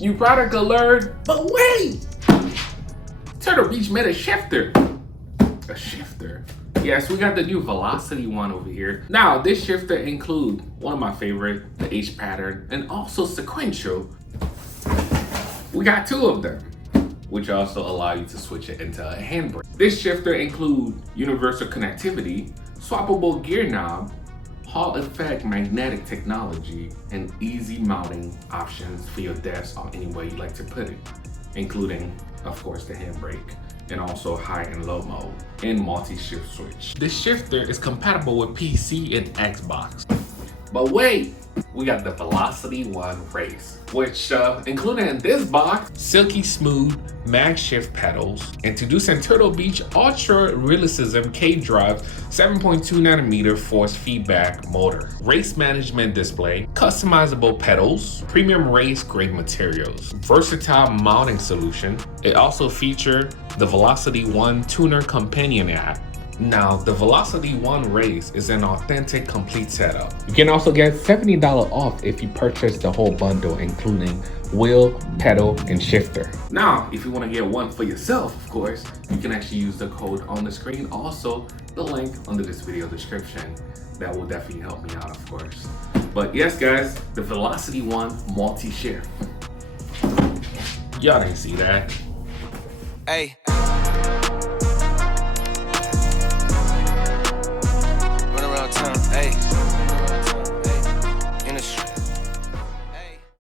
You product alert, but wait! Turtle Beach made a shifter. A shifter? Yes, we got the new Velocity one over here. Now, this shifter includes one of my favorite, the H pattern, and also sequential. We got two of them, which also allow you to switch it into a handbrake. This shifter includes universal connectivity, swappable gear knob, Hall effect magnetic technology, and easy mounting options for your desk or any way you like to put it, including, of course, the handbrake, and also high and low mode, and multi-shift switch. This shifter is compatible with PC and Xbox. But wait, we got the VELOCITYONE Race, which included in this box, silky smooth mag shift pedals, introducing Turtle Beach Ultra Realism K-Drive 7.2nm force feedback motor, race management display, customizable pedals, premium race grade materials, versatile mounting solution. It also featured the VELOCITYONE Tuner Companion app. Now, the VELOCITYONE Race is an authentic complete setup. You can also get $70 off if you purchase the whole bundle, including wheel, pedal, and shifter. Now, if you want to get one for yourself, of course, you can actually use the code on the screen. Also, the link under this video description. That will definitely help me out, of course. But yes, guys, the VELOCITYONE multi-shift. Y'all didn't see that. Hey.